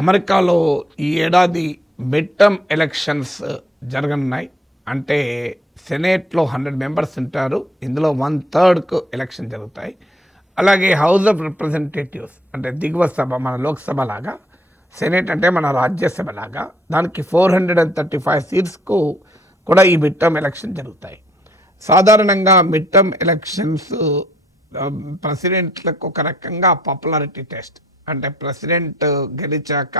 అమెరికాలో ఈ ఏడాది మిడ్ టర్మ్ ఎలక్షన్స్ జరగనున్నాయి. అంటే సెనేట్లో 100 మెంబర్స్ ఉంటారు. ఇందులో 1/3కు ఎలక్షన్ జరుగుతాయి. అలాగే హౌస్ ఆఫ్ రిప్రజెంటేటివ్స్ అంటే దిగువ సభ, మన లోక్సభ లాగా, సెనేట్ అంటే మన రాజ్యసభ లాగా, దానికి 435 సీట్స్కు కూడా ఈ మిడ్ టర్మ్ ఎలక్షన్ జరుగుతాయి. సాధారణంగా మిడ్ టర్మ్ ఎలక్షన్స్ ప్రెసిడెంట్లకు ఒక రకంగా పాపులారిటీ టెస్ట్. అంటే ప్రెసిడెంట్ గెలిచాక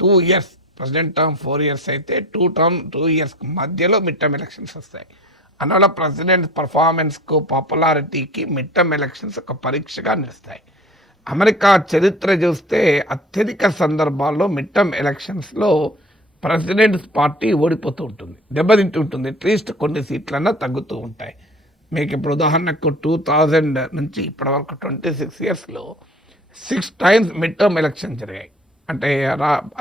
2 ఇయర్స్, ప్రెసిడెంట్ టర్మ్ 4 ఇయర్స్ అయితే 2 ఇయర్స్ మధ్యలో మిడ్ టర్మ్ ఎలక్షన్స్ వస్తాయి. అందువల్ల ప్రెసిడెంట్ పర్ఫార్మెన్స్కు, పాపులారిటీకి మిడ్ టర్మ్ ఎలక్షన్స్ ఒక పరీక్షగా నిలుస్తాయి. అమెరికా చరిత్ర చూస్తే అత్యధిక సందర్భాల్లో మిడ్ టర్మ్ ఎలక్షన్స్లో ప్రెసిడెంట్స్ పార్టీ ఓడిపోతూ ఉంటుంది, దెబ్బతింటూ ఉంటుంది. అట్లీస్ట్ కొన్ని సీట్లన్నా తగ్గుతూ ఉంటాయి. మీకు ఇప్పుడు ఉదాహరణకు 2000 నుంచి ఇప్పటి వరకు 26 ఇయర్స్లో 6 టైమ్స్ మిడ్ టర్మ్ ఎలక్షన్ జరిగాయి. అంటే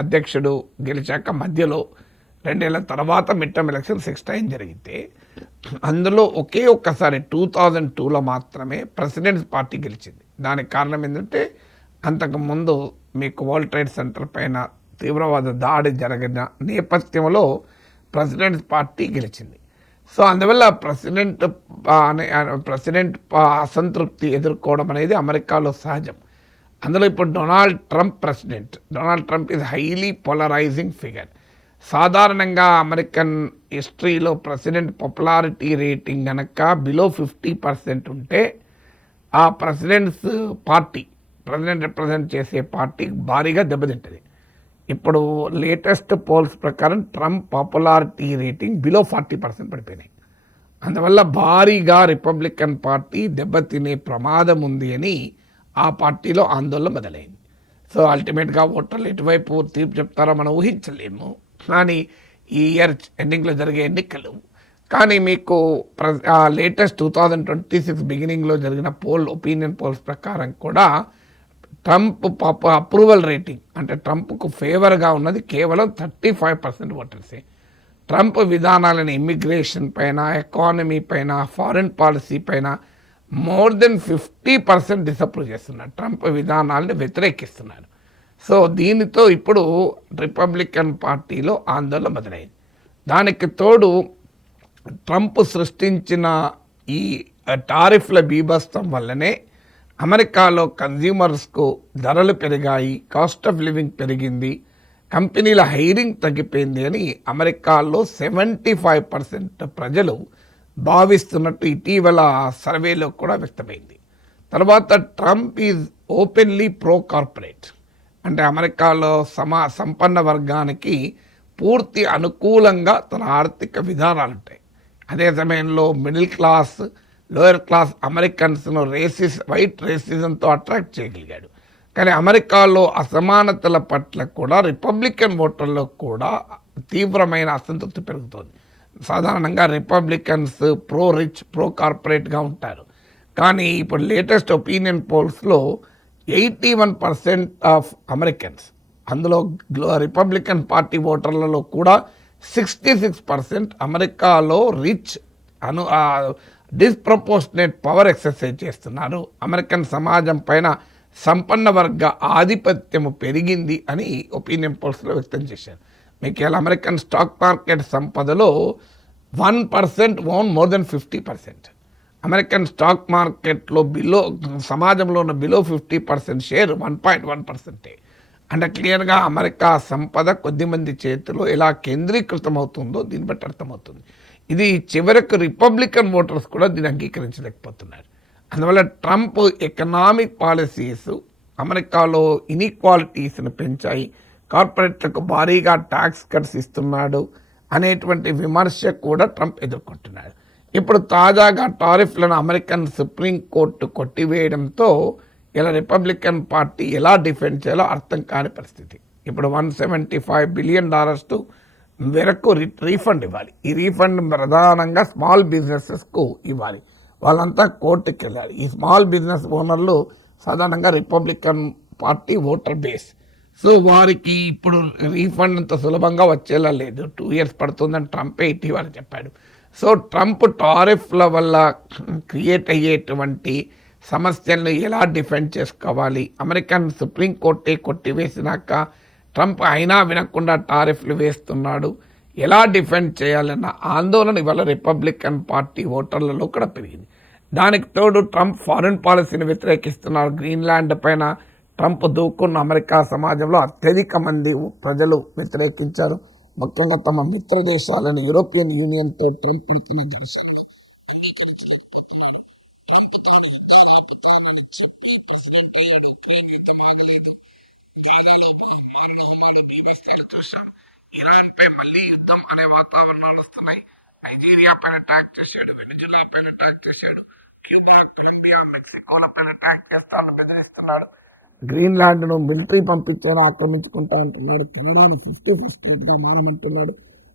అధ్యక్షుడు గెలిచాక మధ్యలో 2 ఏళ్ల తర్వాత మిడ్ టర్మ్ ఎలక్షన్ 6 టైమ్స్ జరిగితే, అందులో ఒకే ఒక్కసారి 2002లో మాత్రమే ప్రెసిడెంట్స్ పార్టీ గెలిచింది. దానికి కారణం ఏంటంటే అంతకుముందు మీకు వరల్డ్ ట్రేడ్ సెంటర్ పైన తీవ్రవాద దాడి జరిగిన నేపథ్యంలో ప్రెసిడెంట్స్ పార్టీ గెలిచింది. సో అందువల్ల ప్రెసిడెంట్ అసంతృప్తి ఎదుర్కోవడం అనేది అమెరికాలో సహజం. అందులో ఇప్పుడు Donald Trump president. Donald Trump is highly polarising figure. సాధారణంగా అమెరికన్ హిస్టరీలో ప్రెసిడెంట్ పాపులారిటీ రేటింగ్ కనుక బిలో 50% ఉంటే ఆ ప్రెసిడెంట్స్ పార్టీ, ప్రెసిడెంట్ రిప్రజెంట్ చేసే పార్టీ భారీగా దెబ్బతింటుంది. ఇప్పుడు లేటెస్ట్ పోల్స్ ప్రకారం ట్రంప్ పాపులారిటీ రేటింగ్ బిలో 40% పడిపోయినాయి. అందువల్ల భారీగా రిపబ్లికన్ పార్టీ దెబ్బతినే ప్రమాదం ఉంది అని ఆ పార్టీలో ఆందోళన మొదలైంది. సో అల్టిమేట్గా ఓటర్లు ఎటువైపు తీర్పు చెప్తారో మనం ఊహించలేము. కానీ ఈ ఇయర్ ఎండింగ్లో జరిగే ఎన్నికలు. కానీ మీకు లేటెస్ట్ 2026 బిగినింగ్లో జరిగిన ఒపీనియన్ పోల్స్ ప్రకారం కూడా ట్రంప్ అప్రూవల్ రేటింగ్, అంటే ట్రంప్కు ఫేవర్గా ఉన్నది కేవలం 35% ఓటర్సే. ట్రంప్ విధానాలను ఇమ్మిగ్రేషన్ పైన, ఎకానమీ పైన, ఫారిన్ పాలసీ పైన మోర్ దెన్ 50% డిసప్రూవ్ చేస్తున్నారు. ట్రంప్ విధానాలను వ్యతిరేకిస్తున్నారు. సో దీనితో ఇప్పుడు రిపబ్లికన్ పార్టీలో ఆందోళన మొదలైంది. దానికి తోడు ట్రంప్ సృష్టించిన ఈ టారిఫ్ల బీభత్సం వల్లనే అమెరికాలో కన్జ్యూమర్స్కు ధరలు పెరిగాయి, కాస్ట్ ఆఫ్ లివింగ్ పెరిగింది, కంపెనీల హైరింగ్ తగ్గిపోయింది అని అమెరికాలో 75% ప్రజలు భావిస్తున్నట్టు ఇటీవల సర్వేలో కూడా వ్యక్తమైంది. తర్వాత Trump is openly pro corporate. అంటే అమెరికాలో సంపన్న వర్గానికి పూర్తి అనుకూలంగా తన ఆర్థిక విధానాలు ఉంటాయి. అదే సమయంలో మిడిల్ క్లాస్, లోయర్ క్లాస్ అమెరికన్స్ను వైట్ రేసిజంతో అట్రాక్ట్ చేయగలిగాడు. కానీ అమెరికాలో అసమానతల పట్ల కూడా రిపబ్లికన్ ఓటర్లో కూడా తీవ్రమైన అసంతృప్తి పెరుగుతోంది. సాధారణంగా రిపబ్లికన్స్ ప్రో రిచ్, ప్రో కార్పొరేట్గా ఉంటారు. కానీ ఇప్పుడు లేటెస్ట్ ఒపీనియన్ పోల్స్లో 81% ఆఫ్ అమెరికన్స్, అందులో రిపబ్లికన్ పార్టీ ఓటర్లలో కూడా 66% అమెరికాలో రిచ్ డిస్ప్రపోర్షనేట్ పవర్ ఎక్సర్సైజ్ చేస్తున్నారు. అమెరికన్ సమాజం పైన సంపన్న వర్గ ఆధిపత్యము పెరిగింది అని ఒపీనియన్ పోల్స్లో వ్యక్తం చేశారు. మీకు ఇలా అమెరికన్ స్టాక్ మార్కెట్ సంపదలో 1% own more than 50%. American stock మార్కెట్లో సమాజంలో ఉన్న బిలో 50% షేర్ 1.1%. అంటే క్లియర్గా అమెరికా సంపద కొద్దిమంది చేతిలో ఎలా కేంద్రీకృతం అవుతుందో దీన్ని బట్టి అర్థమవుతుంది. ఇది చివరకు రిపబ్లికన్ ఓటర్స్ కూడా దీన్ని అంగీకరించలేకపోతున్నారు. అందువల్ల ట్రంప్ ఎకనామిక్ పాలసీస్ అమెరికాలో ఇన్ఈక్వాలిటీస్ను పెంచాయి, కార్పొరేట్లకు భారీగా ట్యాక్స్ కట్స్ ఇస్తున్నాడు అనేటువంటి విమర్శ కూడా ట్రంప్ ఎదుర్కొంటున్నాడు. ఇప్పుడు తాజాగా టారిఫ్లను అమెరికన్ సుప్రీంకోర్టు కొట్టివేయడంతో ఇలా రిపబ్లికన్ పార్టీ ఎలా డిఫెండ్ చేయాలో అర్థం కాని పరిస్థితి. ఇప్పుడు $175 బిలియన్ వరకు రీఫండ్ ఇవ్వాలి. ఈ రీఫండ్ ప్రధానంగా స్మాల్ బిజినెసెస్కు ఇవ్వాలి. వాళ్ళంతా కోర్టుకి వెళ్ళాలి. ఈ స్మాల్ బిజినెస్ ఓనర్లు సాధారణంగా Republican party voter base. So వారికి ఇప్పుడు రీఫండ్ అంత సులభంగా వచ్చేలా లేదు, 2 ఇయర్స్ పడుతుందని ట్రంపే ఇటీవల చెప్పాడు. సో ట్రంప్ టారిఫ్ల వల్ల క్రియేట్ అయ్యేటువంటి సమస్యలను ఎలా డిఫెండ్ చేసుకోవాలి, అమెరికన్ సుప్రీంకోర్టే కొట్టివేసినాక ట్రంప్ అయినా వినకుండా టారిఫ్లు వేస్తున్నాడు, ఎలా డిఫెండ్ చేయాలన్న ఆందోళన ఇవాళ రిపబ్లికన్ పార్టీ ఓటర్లలో కూడా పెరిగింది. దానికి తోడు ట్రంప్ ఫారిన్ పాలసీని వ్యతిరేకిస్తున్నారు. గ్రీన్లాండ్ పైన ట్రంప్ దూకున్న అమెరికా సమాజంలో అత్యధిక మంది ప్రజలు వ్యతిరేకించారు. ముఖ్యంగా తమ మిత్ర దేశాలను యూరోపియన్ యూనియన్తో ట్రంప్ పడుతున్న ఘర్షణను అంగీకరించలేకపోతున్నారు. ట్రంప్ తాను యుద్ధాలు ఆపుతానని చెప్పి ప్రెసిడెంట్ అయ్యాడు. ఉక్రెయిన్ యుద్ధం ఆగలేదు. గాజాలో మారణ హోమాలు, బీభత్సాలు చూసాం. ఇరాన్పై మళ్ళీ యుద్ధం అనే వాతావరణాలు వస్తున్నాయి. నైజీరియా పైన అటాక్ చేశాడు, వెనిజులా పైన అటాక్ చేశాడు, క్యూబా, కొలంబియా, మెక్సికోల పైన అటాక్ చేస్తానని బెదిరిస్తున్నాడు. గ్రీన్లాండ్ను మిలిటరీ పంపించైనా ఆక్రమించుకుంటా అంటున్నాడు. కెనడాను 51st స్టేట్గా మారమంటున్నాడు.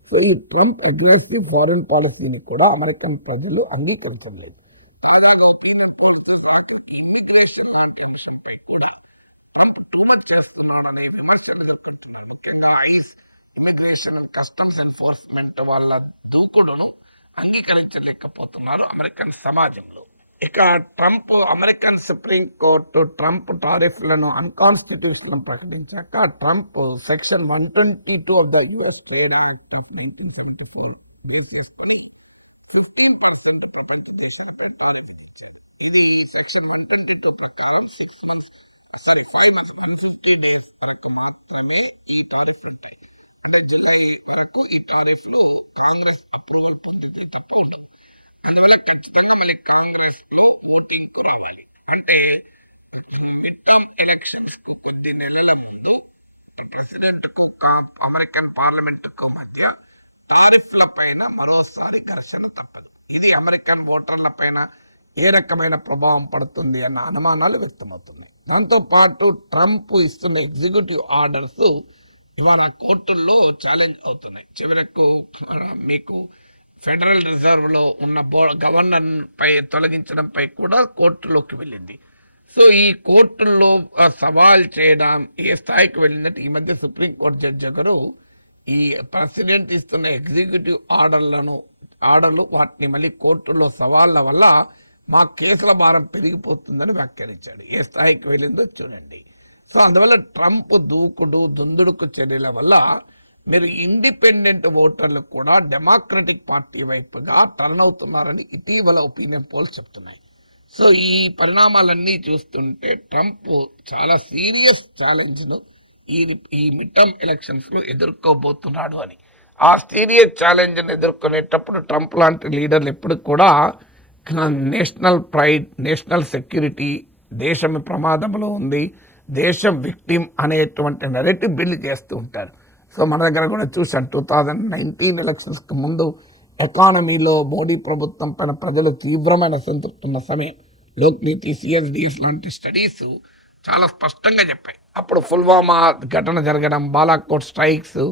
సో ఈ ట్రంప్ అగ్రెసివ్ ఫారిన్ పాలసీని కూడా అమెరికన్ ప్రజలు అంగీకరించలేదు. తాజాగా ఒపీనియన్ పోల్స్ చూసి ఆఖరికి ఇమ్మిగ్రేషన్ లాంటి అంశంపై కూడా ట్రంప్ టూ మచ్ చేస్తున్నాడు అనే విమర్శలు ఎదుర్కొంటున్నారు. ముఖ్యంగా ICE, immigration and customs enforcement వాళ్ళ దూకుడును అంగీకరించలేకపోతున్నారు అమెరికన్ సమాజంలో. ఇక ట్రంప్ అమెరికన్ సుప్రీంకోర్టు ట్రంప్ టారిఫ్లను అన్కాన్స్టిట్యూషనల్ ప్రకటించాక Trump section 122 of the US trade act of 1974 base చేసుకొని 15% ప్రపంచ దేశాలపై టారిఫ్ విధించాడు. ఇది సెక్షన్ 122 ప్రకారం 5 months 150 days వరకు మాత్రమే ఈ టారిఫ్లు ఉంటాయి. అంటే జూలై వరకు ఈ టారిఫ్లు కాంగ్రెస్ అప్రూవల్ పొందితే తప్ప ఉండవు. అందువల్ల ఖచ్చితంగా మళ్ళీ కాంగ్రెస్లో ఓటింగ్కు రావాలి. అంటే మిడ్ టర్మ్ ఎలక్షన్స్కు కొద్ది నెలల ముందు ప్రెసిడెంట్కు అమెరికన్ పార్లమెంటుకు మధ్య టారిఫ్ల పైన మరోసారి ఘర్షణ తప్పదు. ఇది అమెరికన్ ఓటర్ల పైన ఏ రకమైన ప్రభావం పడుతుంది అన్న అనుమానాలు వ్యక్తమవుతున్నాయి. దాంతోపాటు ట్రంప్ ఇస్తున్న ఎగ్జిక్యూటివ్ ఆర్డర్స్ ఇవాళ కోర్టుల్లో ఛాలెంజ్ అవుతున్నాయి. చివరకు మీకు ఫెడరల్ రిజర్వ్లో ఉన్న గవర్నర్పై తొలగించడంపై కూడా కోర్టులోకి వెళ్ళింది. సో ఈ కోర్టుల్లో సవాల్ చేయడం ఏ స్థాయికి వెళ్ళిందంటే ఈ మధ్య సుప్రీంకోర్టు జడ్జి ఒకరు ఈ ప్రెసిడెంట్ ఇస్తున్న ఎగ్జిక్యూటివ్ ఆర్డర్లు వాటిని మళ్ళీ కోర్టుల్లో సవాళ్ళ వల్ల మా కేసుల భారం పెరిగిపోతుందని వ్యాఖ్యానించాడు. ఏ స్థాయికి వెళ్ళిందో చూడండి. సో అందువల్ల ట్రంప్ దూకుడు, దుందుడుకు చర్యల వల్ల మీరు ఇండిపెండెంట్ ఓటర్లు కూడా డెమోక్రటిక్ పార్టీ వైపుగా టర్న్ అవుతున్నారని ఇటీవల ఒపీనియన్ పోల్స్ చెప్తున్నాయి. సో ఈ పరిణామాలన్నీ చూస్తుంటే ట్రంప్ చాలా సీరియస్ ఛాలెంజ్ను ఈ మిడ్ టర్మ్ ఎలక్షన్స్లో ఎదుర్కోబోతున్నాడు అని. ఆ సీరియస్ ఛాలెంజ్ను ఎదుర్కొనేటప్పుడు ట్రంప్ లాంటి లీడర్లు ఎప్పుడు కూడా నేషనల్ ప్రైడ్, నేషనల్ సెక్యూరిటీ, దేశం ప్రమాదంలో ఉంది, దేశం విక్టిమ్ అనేటువంటి నెరేటివ్ బిల్డ్ చేస్తూ ఉంటారు. సో మన దగ్గర కూడా చూసాం 2019 ఎలక్షన్స్కి ముందు ఎకానమీలో మోడీ ప్రభుత్వం పైన ప్రజలు తీవ్రమైన అసంతృప్తి ఉన్న సమయం లోక్నీతి, CSDS లాంటి స్టడీస్ చాలా స్పష్టంగా చెప్పాయి. అప్పుడు పుల్వామా ఘటన జరగడం, బాలాకోట్ స్ట్రైక్స్,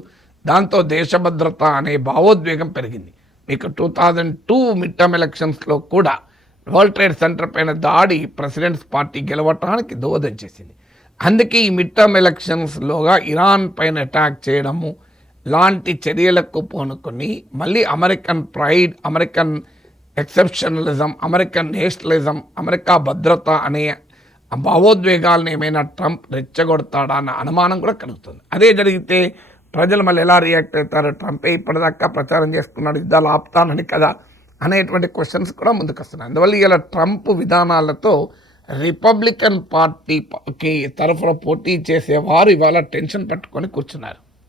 దాంతో దేశభద్రత అనే భావోద్వేగం పెరిగింది. మీకు 2002 మిడ్ టర్మ్ ఎలక్షన్స్లో కూడా వరల్డ్ ట్రేడ్ సెంటర్ పైన దాడి ప్రెసిడెంట్స్ పార్టీ గెలవటానికి దోహదం చేసింది. అందుకే ఈ మిడ్ టర్మ్ ఎలక్షన్స్లోగా ఇరాన్ పైన అటాక్ చేయడము లాంటి చర్యలకు పూనుకొని మళ్ళీ American pride, American ఎక్సెప్షనలిజం, American nationalism, America భద్రత అనే భావోద్వేగాలను ఏమైనా ట్రంప్ రెచ్చగొడతాడా అన్న అనుమానం కూడా కలుగుతుంది. అదే జరిగితే ప్రజలు మళ్ళీ ఎలా రియాక్ట్ అవుతారు? ట్రంపే ఇప్పటిదాకా ప్రచారం చేసుకున్నాడు యుద్ధాలు ఆపుతానని కదా అనేటువంటి క్వశ్చన్స్ కూడా ముందుకు వస్తున్నాయి. అందువల్ల ఇలా ట్రంప్ విధానాలతో రిపబ్లికన్ పార్టీకి తరఫున పోటీ చేసేవారు ఇవాళ టెన్షన్ పట్టుకొని కూర్చున్నారు.